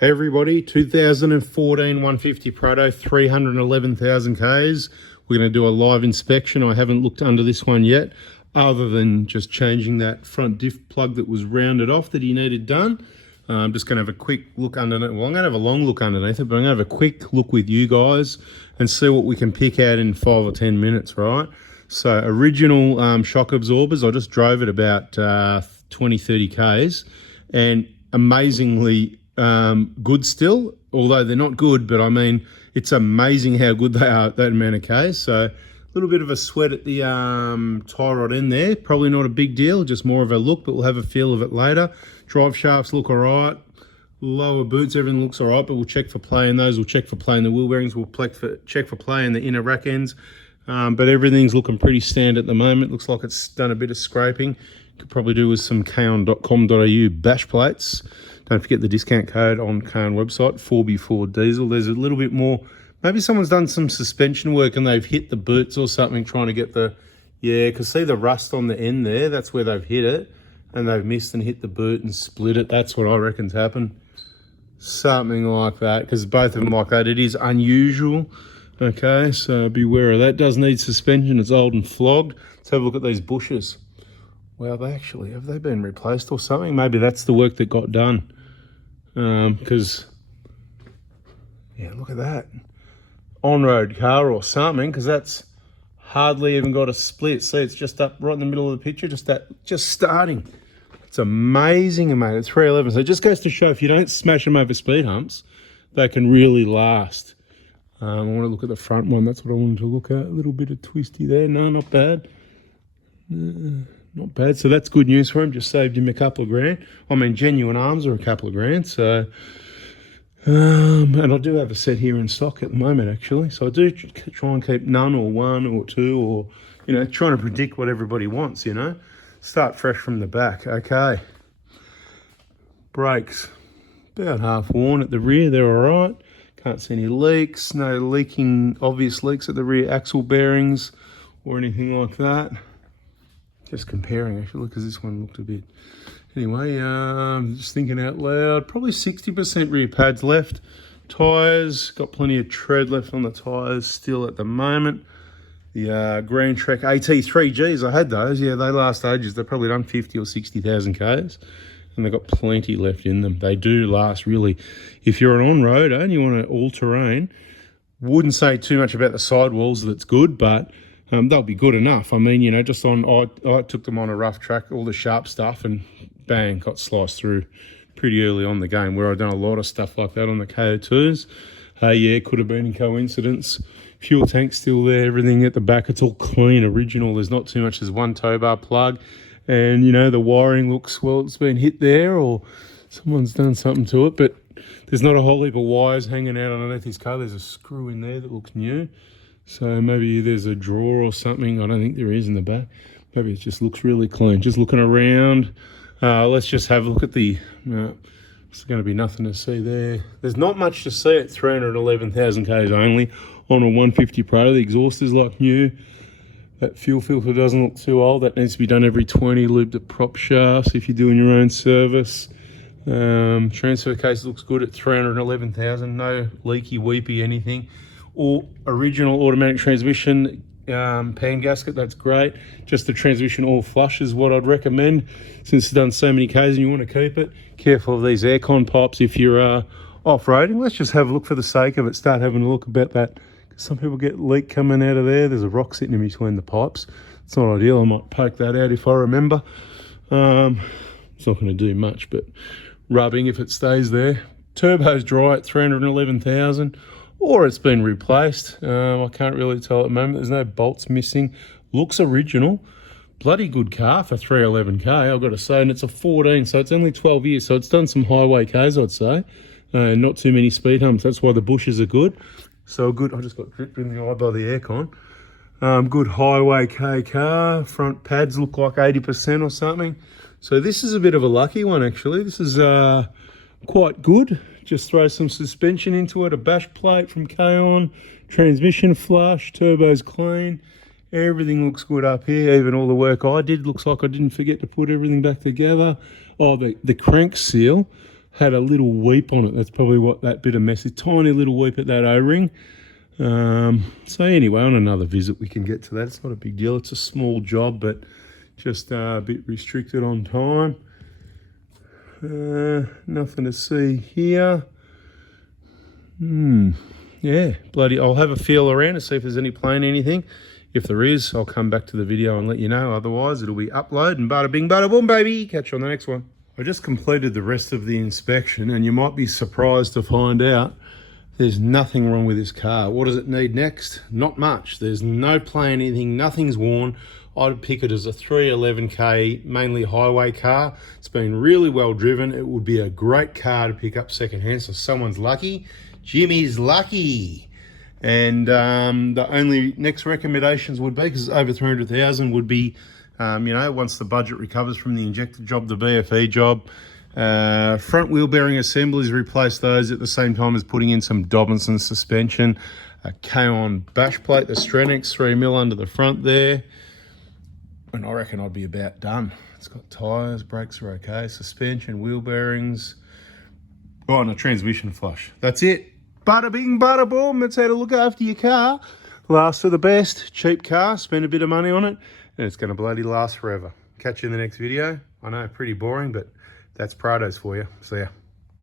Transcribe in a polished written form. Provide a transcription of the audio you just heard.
Hey everybody, 2014 150 Proto, 311,000 Ks. We're going to do a live inspection. I haven't looked under this one yet, other than just changing that front diff plug that was rounded off that he needed done. I'm just going to have a quick look underneath. Well, I'm going to have a long look underneath it, but I'm going to have a quick look with you guys and see what we can pick out in 5 or 10 minutes, right? So original shock absorbers, I just drove it about 20, 30 Ks, and amazingly good still, although they're not good, but I mean, it's amazing how good they are at that amount of Ks. So a little bit of a sweat at the tie rod end there, probably not a big deal, just more of a look, but we'll have a feel of it later. Drive shafts look all right, lower boots, everything looks all right, but we'll check for play in those, we'll check for play in the wheel bearings, we'll check for play in the inner rack ends, but everything's looking pretty standard at the moment. Looks like it's done a bit of scraping. Could probably do with some kaon.com.au bash plates. Don't forget the discount code on Kaon website, 4B4 diesel. There's a little bit more. Maybe someone's done some suspension work and they've hit the boots or something trying to get the, yeah, because see the rust on the end there? That's where they've hit it. And they've missed and hit the boot and split it. That's what I reckon's happened. Something like that, because both of them like that. It is unusual. Okay, so beware of that. Does need suspension. It's old and flogged. Let's have a look at these bushes. Well, have they been replaced or something? Maybe that's the work that got done. Because, yeah, look at that. On-road car or something, because that's hardly even got a split. See, it's just up right in the middle of the picture, just starting. It's amazing, mate. It's 311. So it just goes to show if you don't smash them over speed humps, they can really last. I want to look at the front one. That's what I wanted to look at. A little bit of twisty there. No, not bad. Not bad. So that's good news for him. Just saved him a couple of grand. I mean, genuine arms are a couple of grand. So, and I do have a set here in stock at the moment, actually. So I do try and keep none or one or two, or, you know, trying to predict what everybody wants, you know. Start fresh from the back. Okay. Brakes. About half worn at the rear. They're all right. Can't see any leaks. No leaking, obvious leaks at the rear axle bearings or anything like that. Just comparing actually, because this one looked a bit. Anyway, just thinking out loud, probably 60% rear pads left. Tyres, got plenty of tread left on the tyres still at the moment. The Grand Trek AT3Gs, I had those. Yeah, they last ages. They've probably done 50 or 60,000 Ks, and they've got plenty left in them. They do last really. If you're an on-roader and you want an all-terrain, wouldn't say too much about the sidewalls that's good, but they'll be good enough. I mean, you know, just on, I took them on a rough track, all the sharp stuff, and bang, got sliced through pretty early on the game, where I've done a lot of stuff like that on the KO2s. Hey, yeah, could have been a coincidence. Fuel tank still there, everything at the back, it's all clean, original. There's not too much, there's one tow bar plug. And, you know, the wiring looks, well, it's been hit there or someone's done something to it, but there's not a whole heap of wires hanging out underneath this car. There's a screw in there that looks new. So maybe there's a drawer or something. I don't think there is in the back. Maybe it just looks really clean. Just looking around. Let's just have a look at the... there's going to be nothing to see there. There's not much to see at 311,000 Ks only on a 150 Pro. The exhaust is like new. That fuel filter doesn't look too old. That needs to be done every 20. Lube the prop shafts if you're doing your own service. Transfer case looks good at 311,000. No leaky, weepy, anything. Or original automatic transmission pan gasket, that's great. Just the transmission all flush is what I'd recommend, since it's done so many Ks and you want to keep it. Careful of these aircon pipes if you're off-roading. Let's just have a look for the sake of it. Start having a look about that. Some people get leak coming out of there. There's a rock sitting in between the pipes. It's not ideal. I might poke that out if I remember. It's not going to do much, but rubbing if it stays there. Turbo's dry at 311,000. Or it's been replaced. I can't really tell at the moment. There's no bolts missing. Looks original. Bloody good car for 311K, I've got to say. And it's a 14, so it's only 12 years. So it's done some highway Ks, I'd say. Not too many speed humps. That's why the bushes are good. So good. I just got dripped in the eye by the aircon. Good highway K car. Front pads look like 80% or something. So this is a bit of a lucky one, actually. This is quite good. Just throw some suspension into it, a bash plate from Kaon, transmission flush, turbo's clean. Everything looks good up here. Even all the work I did looks like I didn't forget to put everything back together. Oh, the crank seal. had a little weep on it. That's probably what that bit of mess is. Tiny little weep at that O-ring. So anyway, on another visit we can get to that. It's not a big deal. It's a small job, but just a bit restricted on time. Nothing to see here. Yeah, bloody, I'll have a feel around to see if there's any playing anything. If there is, I'll come back to the video and let you know. Otherwise, it'll be upload and bada bing, bada boom, baby. Catch you on the next one. I just completed the rest of the inspection, and you might be surprised to find out there's nothing wrong with this car. What does it need next? Not much. There's no playing anything, nothing's worn. I'd pick it as a 311k, mainly highway car. It's been really well driven. It would be a great car to pick up secondhand, so someone's lucky. Jimmy's lucky. And the only next recommendations would be, because it's over 300,000, would be, you know, once the budget recovers from the injector job, the BFE job, front wheel bearing assemblies, replace those at the same time as putting in some Dobinson suspension, a K-on bash plate, the Strenix 3mm under the front there, and I reckon I'd be about done. It's got tyres, brakes are okay, suspension, wheel bearings, oh, and a transmission flush. That's it. Bada bing, bada boom. That's how to look after your car. Last for the best. Cheap car, spend a bit of money on it, and it's going to bloody last forever. Catch you in the next video. I know, pretty boring, but that's Prado's for you. See ya.